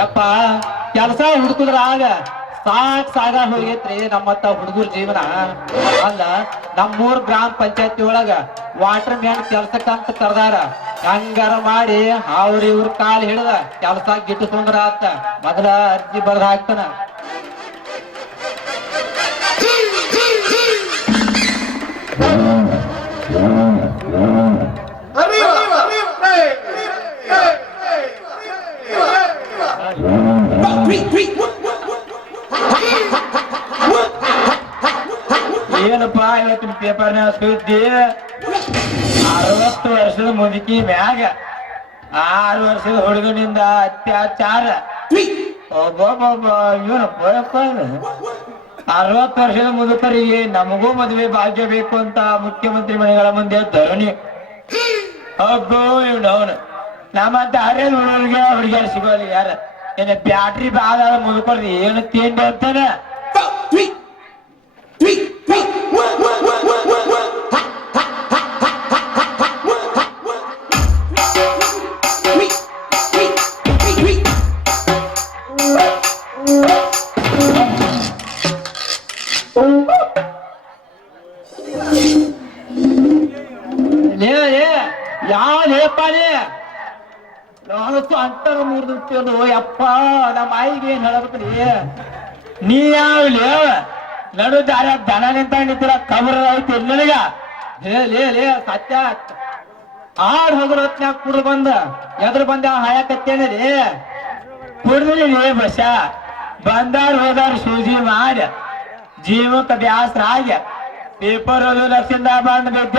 ಯಪ್ಪ, ಕೆಲಸ ಹುಡುಕುದ್ರ ಆಗ ಸಾಕ್ ಸಾಗ ಹೋಗೈತ್ರಿ ನಮ್ಮತ್ತ ಹುಡುಗರ ಜೀವನ. ಅಲ್ಲ, ನಮ್ಮೂರ್ ಗ್ರಾಮ ಪಂಚಾಯತಿ ಒಳಗ ವಾಟರ್ ಮ್ಯಾನ್ ಕೆಲ್ಸಕ್ಕಂತ ಕರ್ದಾರ. ಹಂಗಾರ ಮಾಡಿ ಅವ್ರ ಇವ್ರ ಕಾಲ್ ಹಿಡ್ದ ಕೆಲ್ಸ ಗಿಟ್ಟಿಸ್ಕೊಂಡ್ರ ಆತ. ಮೊದಲ ಅರ್ಜಿ ಬರ್ದ ಹಾಕ್ತಾನ. ಇವತ್ತಿನ ಪೇಪರ್ನ ಸುದ್ದಿ ಅರವತ್ತು ವರ್ಷದ ಮುದುಕಿ ಮ್ಯಾಗ ಆರು ವರ್ಷದ ಹುಡುಗನಿಂದ ಅತ್ಯಾಚಾರ. ಒಬ್ಬೊಬ್ಬ ಇವನು. ಅರವತ್ತು ವರ್ಷದ ಮುದುಕರಿಗೆ ನಮಗೂ ಮದುವೆ ಭಾಗ್ಯ ಬೇಕು ಅಂತ ಮುಖ್ಯಮಂತ್ರಿ ಮನೆಗಳ ಮುಂದೆ ಧರಣಿ. ಅಬ್ಬೋ ಇವನು ಅವನು. ನಮ್ಮಂತ ಅರೆ ಹುಡುಗರಿಗೆ ಹುಡುಗಿಯರು ಸಿಗೋಲ್ಲ ಯಾರ? ಏನ ಬ್ಯಾಟ್ರಿ ಬಾದ ಮುದುಕೊಳ್ರಿ ಏನು ತಿಂಡಿ ಅಂತಾನೆ? ಲೇ ಲೇ ಯಾವ ಲೇಪ ಲೇ? ನಾನು ಅಂತರ ಮುರಿದಿರ್ತೇನು, ಯಪ್ಪ, ನಮ್ಮ ಆಯಿಗೆ ಏನ್ ಹೇಳಬೇಕ್ರಿ ನೀ ಯಾವ ಲೇ? ನಡು ದಾರ ದನ ನಿಂತ ನಿಂತಿರ ಕಬರ ಐತಿ ನನಗ? ಲೇ ಲೇ ಲೇ, ಸತ್ಯ. ಆಡ್ ಹೋಗ್ರ ಹೊತ್ನ್ಯಾಗ ಕುಡ್ದು ಬಂದ, ಎದ್ರ ಬಂದ ಹಾಯಕತ್ತೇನೆ ರೀ ಕುಡ್ದಿನಿ ಲೇ ಬಸ ಬಂದಾರ ಹೋದಾರ ಸೂಜಿ ಮಾಡ. ಜೀವಕ್ಕ ಬ್ಯಾಸ್ರ ಆಗ್ಯ. ಪೇಪರ್ ಓದು ಲಕ್ಷಿಂದ ಬಂದ್ ಬಿದ್ದ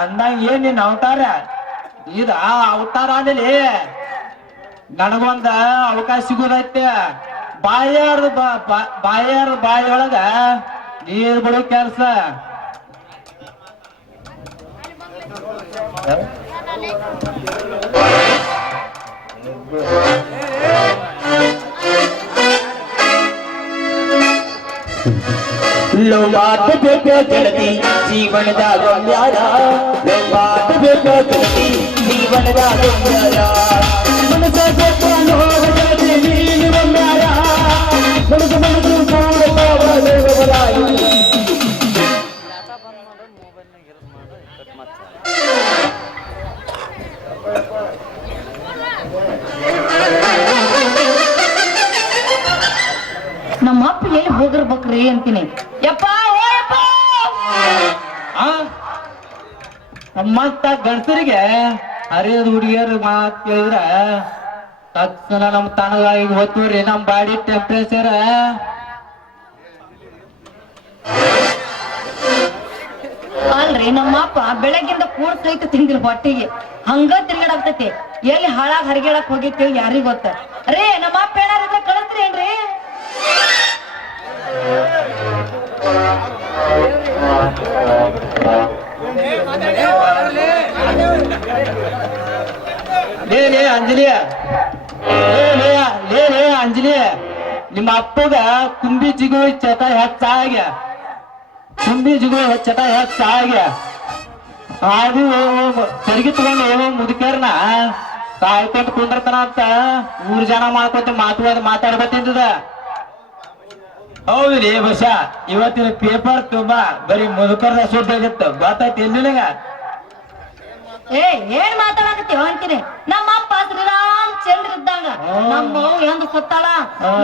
ಅಂದಂಗ ಏನ್ ನಿನ್ ಅವತಾರ? ಇದ ಅವತಾರ ಆದಲ್ಲಿ ನನಗೊಂದ ಅವಕಾಶ ಸಿಗುದೈತೆ. ಬಾಯಾರ ಬಾಯಾರ ಬಾಯಿಯೊಳಗ ನೀರ್ ಬಿಡೋ ಕೆಲ್ಸ. ಜೀವನದಾಗ ಮ್ಯಾರ ಮನಸ ಬೇಕ ಲೋಹ ಗೆಳತಿ ನೀನು ಮ್ಯಾರ. ಮನಸ್ಸು ಮನಸ್ಸು ಕೂಡತಾವ ದೇವರಾಯಿ ನಮ್ಮ ಅಪ್ಪ ಎಲ್ಲಿ ಹೋಗಿರ್ಬೇಕ್ರಿ ಅಂತೀನಿ. ನಮ್ಮಂತ ಗಂಡಸರಿಗೆ ಹರಿಯದ ಹುಡುಗಿಯರ್ ಮಾತ್ ಕೇಳಿದ್ರ ತಕ್ಷಣ ನಮ್ ತಣ್ಣಗಾಗಿ ಹೊತ್ತೂರಿ, ನಮ್ ಬಾಡಿ ಟೆಂಪರೇಚರ್ ಅಲ್ರಿ, ನಮ್ಮಪ್ಪ ಬೆಳಗ್ಗಿಂದ ಕೂಡ ಸಹಿತ ತಿಂದಿಲ್ಲ ಹೊಟ್ಟಿಗೆ. ಹಂಗ ತಿರ್ಗಾಡಾಗ್ತೈತಿ ಎಲ್ಲಿ ಹಾಳಾಗ್ ಹರಿಗೇಳಕ್ ಹೋಗಿತ್ತೇಳಿ ಯಾರಿಗ್ ಗೊತ್ತ? ರೇ, ನಮ್ಮಪ್ಪ ಏನಾರ ಕಳಿಸ್ರಿ ಏನ್ರಿ? ಅಂಜಲಿ. ಲೇ ಲೇ ಅಂಜಲಿ. ನಿಮ್ಮ ಅಪ್ಪಗ ಕುಂಬಿ ಜಿಗೋ ಚಟ ಹೆಚ್ಚಾಗ್ಯ. ಕುಂಬಿ ಜಿಗೋ ಚಟ ಹೆಚ್ಚಾಗ್ಯ. ಅದು ತೆರಿಗೆ ತಗೊಂಡು ಮುದುಕರ್ನ ಕಾಯ್ಕೊಂತ ಕುಂದಿರ್ತಾನ ಅಂತ ಮೂರು ಜನ ಮಾಡ್ಕೊಂತ ಮಾತು ಮಾತಾಡ್ಬೇಕಂತದ. ಹೌದು ರೀ ಬಸ. ಇವತ್ತಿನ ಪೇಪರ್ ತುಂಬಾ ಬರೀ ಮುದುಕರ್ನ ಸುದ್ದಾಗಿತ್ತು ಗೊತ್ತಾಯ್ತು ಎಲ್ಲಿ ನಿನಗ? ಏ ಏನ್ ಮಾತಾಡಕತ್ತೀವ ಅಂತೀನಿ ನಮ್ಮ ಅಪ್ಪ ಶ್ರೀರಾಮ್ ಚಂದ್ರ ಇದ್ದಂಗ ನಮ್ಮ ಎಂದ ಹೆಂಗ್ ಸತ್ತಾಳ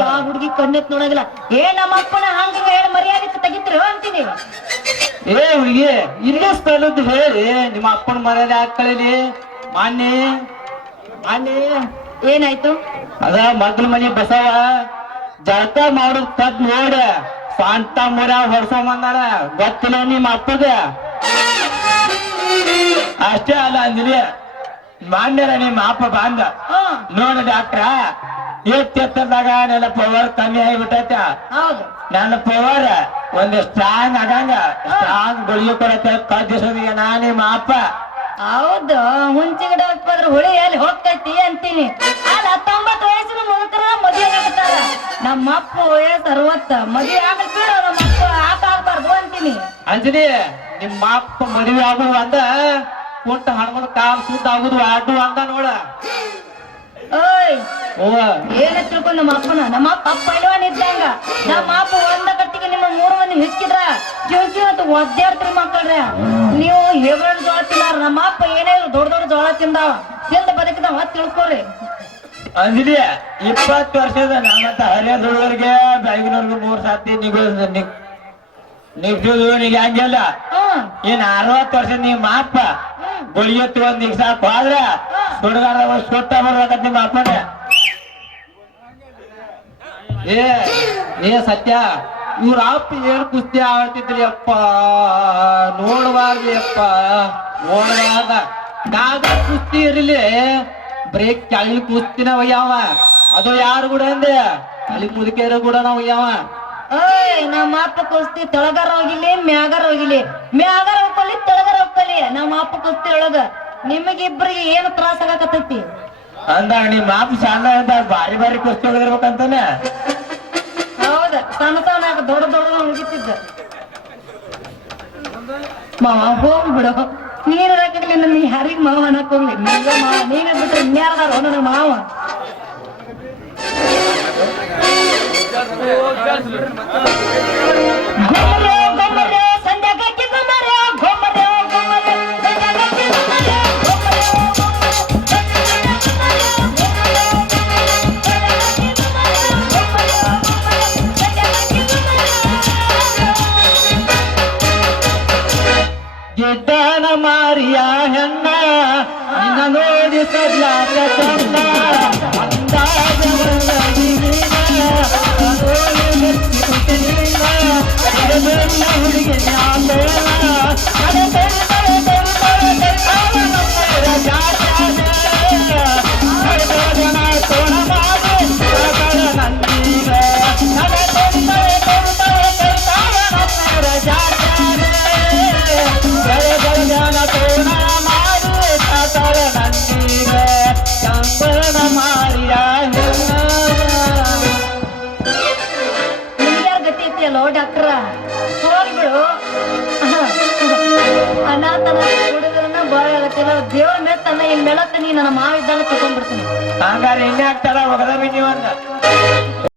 ಯಾವ ಹುಡುಗಿ ಕಣ್ಣೆತ್ ನೋಡಂಗಿಲ್ಲ. ಏ ನಮ್ಮ ಅಪ್ಪನ ಹಂಗ ಹೇಳಿ ಮರ್ಯಾದೆ ತೆಗಿತ್ರಿ ಅಂತೀನಿ ಏ ಹುಡುಗಿ ಇಲ್ಲೇ ಸ್ಥಳದ್ದು ಹೇಳಿ. ನಿಮ್ಮ ಅಪ್ಪನ ಮರ್ಯಾದೆ ಹಾಕೊಳ್ಳಿ ಮಾನ್ಯ ಮಾನ್ಯ. ಏನಾಯ್ತು? ಅದ ಮಗ್ಲ ಮನೆ ಬಸವ ಜಳಕ ಮಾಡೋದ್ ತದ್ ನೋಡ. ಸಾಂತ ಮುರ ಹೊಡ್ಸಂಬಂದಾರ ಗೊತ್ತಿಲ್ಲ ನಿಮ್ಮ ಅಪ್ಪಗ. ಅಷ್ಟೇ ಅಲ್ಲ ಅಂದ್ರಿ. ಮಾನ್ಯರ ನಿಮ್ಮ ಅಪ್ಪ ಬಂದ. ಹ್ಮ್ ನೋಡ ಡಾಕ್ಟ್ರ ಎತ್ತೆತ್ತದಾಗ ನನ್ನ ಪವರ್ ಕಮ್ಮಿ ಆಗಿಬಿಟ್ಟೈತ. ಹೌದು. ನನ್ನ ಪವರ್ ಒಂದು ಸ್ಟ್ರಾಂಗ್ ಆಗಂಗ. ಸ್ಟ್ರಾಂಗ್ ಗುಳಿಗೆ ಕೊಡತ್ತೆ. ಕದ್ದಿಸೋದಿಗೆ ನಾ ನಿಮ್ಮ ಅಪ್ಪ. ಹೌದು. ಗಿಡ ಹೋದ್ರೆ ಹುಳಿ ಎಲ್ಲಿ ಹೋಗ್ತೈತಿ ಅಂತೀನಿ. ಅಲ್ಲ ಹತ್ತೊಂಬತ್ತು ವಯಸ್ಸಿನ ಮುದುಕರ ಮದುವೆ ಆಗ್ತಾರ. ನಮ್ಮ ಅಪ್ಪ ವಯಸ್ಸು ಅರವತ್ತ. ಮದುವೆ ಆಗಲ್ ಬಿಡು ನಮ್ಮ ಅಪ್ಪ ಆಟ ಆಗ್ಬಾರ್ದು ಅಂತೀನಿ. ಅಂಜನಿ ನಿಮ್ಮ ಅಪ್ಪ ಮದುವೆ ಆಗುದು ಅಂದ ಕುಂಟ ಹಣಮನ ಕಾಲ್ ಸುದ್ದ ಆಗುದು ಆಡು ಅಂದ ನೋಡ. ಓಯ್ ಏನ ತಿಳ್ಕೊಂಡ್ ನಮ್ಮ ಅಪ್ಪನ? ನಮ್ಮ ಅಪ್ಪ ಪೈಲ್ವಾನ್ ಇದ್ದಂಗ ನಮ್ಮ ಅಪ್ಪ ಒಂದ ಕಟ್ಟಿಗೆ ನಿಮ್ಮ ಮೂರು ಮಂದಿ ಹಿಚ್ಕಿದ್ರ ಜೋಗಿ ಅಂತ ಒದ್ದಾಡ್ತ್ರಿ ಮಕ್ಕಳ್ರೆ. ನೀವು ಹೆಗಣ ಜೋಳ ತಿನ್ನಾರ ನಮ್ಮ ಅಪ್ಪ ಏನೇ ದೊಡ್ಡ ದೊಡ್ಡ ಜೋಳ ತಿಂದಾವ. ತಿಂದ ಬದುಕಿದಾವ ತಿಳ್ಕೊರಿ. ಅಂಜಲಿ ಇಪ್ಪತ್ತು ವರ್ಷದ ನಮ್ಮತ್ತ ಹರಿಯದ ಹುಡುಗರಿಗೆ ಬೆಳಗಿನವ್ರಿಗೆ ಮೂರ್ ಸಾತಿ ನಿಗ್ಸೋದು ನಿಗೆ ಹಂಗೆಲ್ಲ ಏನ್ ಇನ್ ಅರವತ್ತು ವರ್ಷ ನಿಮ್ಮ ಅಪ್ಪ ಗುಳಿಗೆ ಒಂದ್ ಈಗ ಸಾಕು. ಆದ್ರ ಸುಡಗಾರ ಸುಟ್ಟ ಬರ್ಬೇಕಂತ ನಿಮ್ಮ ಅಪ್ಪನ. ಏ ಏ ಸತ್ಯ, ಇವ್ರ ಅಪ್ಪ ಏನ್ ಕುಸ್ತಿ ಆಡ್ತಿದ್ರಿ ಅಪ್ಪ? ನೋಡ್ಬಾರ್ದು ಅಪ್ಪ ನೋಡ್ಬಾರ್ದ. ಕಾದ ಕುಸ್ತಿ ಇರಲಿ. ಬ್ರೇಕ್ ಕೆಳಗಿನ ಕುಸ್ತಿನ ಒಯ್ಯಾವ. ಅದು ಯಾರು ಕೂಡ ಅಂದೆ? ಅಲ್ಲಿ ಮುದುಕೇರು ಕೂಡ ನಾವು ಓಯ್ ನಮ್ಮ ಅಪ್ಪ ಕುಸ್ತಿ ತೊಳಗಾರ ಹೋಗಿಲಿ, ಮ್ಯಾಗಾರ ಹೋಗಿಲಿ. ಮ್ಯಾಗಾರ ತೆಳಗಾರ ಅಪ್ಪ ಕುಸ್ತಿ ಒಳಗ ನಿಮಗಿಬ್ರಿಗೆ ಏನು ತ್ರಾಸ ಆಗಕತ್ತೈತಿ? ಅಂದ ನಿಮ್ ಮಾಪ ಸಣ್ಣ ಅಂತ ಬಾರಿ ಬಾರಿ ಕುಸ್ತಿ ಒಳಗಿರ್ಬೇಕಂತಾನೆ ಹೌದ ಸಣ್ಣ ಸಣ್ಣ ದೊಡ್ಡ ದೊಡ್ಡ ಮುಗಿತಿದ್ದ. ಮಾವ ಹೋಗ್ಬಿಡು ನೀನು ಹಾಕಿದ್ಲಿ ನನ್ನ ಯಾರಿಗ್ ಮಾವ ಅನ್ನಕ್ ಹೋಗ್ಲಿ. ನಿಜ ಮಾವ ನೀನೇ ಬಿಟ್ರೆ ಇನ್ಯಾರದಾರ ನನ್ನ ಮಾವ? ಗೊಮ್ಮರೆ, ಮಾರಿಯ ಹೆಣ್ಣ ನಿನ್ನ ನೋಡಿ ಸದ್ಲಾಕ ಚಂದ. ಅಂದಾಜ ಒಳ್ಳಗಿ ನೀನ, ಅದೋಳು ಮೆಚ್ಚಿಕೊಂಡೆ ನಿನ್ನ, ಎಡಬೆಲ್ಲ ಹುಡುಗಿ ಐತಿಯಲ್ಲೋ ಡಾಕ್ಟ್ರ. ಹೋಗ್ಬಿಡು ಅನಾಥನ ಹುಡುಗರನ್ನ ಬಾಳ ದೇವ್ರ ದೇವ್ರ ಮೆತ್ತನ್ನ ಇಲ್ಲಿ ಮೆಳತ್ತ ನೀ ನನ್ನ ಮಾವಿದ್ದಾಗ ತಗೊಂಡ್ಬಿಡ್ತೀನಿ ಹಂಗಾರೆ ಇನ್ನೇ ಆಗ್ತಾರ ಒಗದ ಒಂದ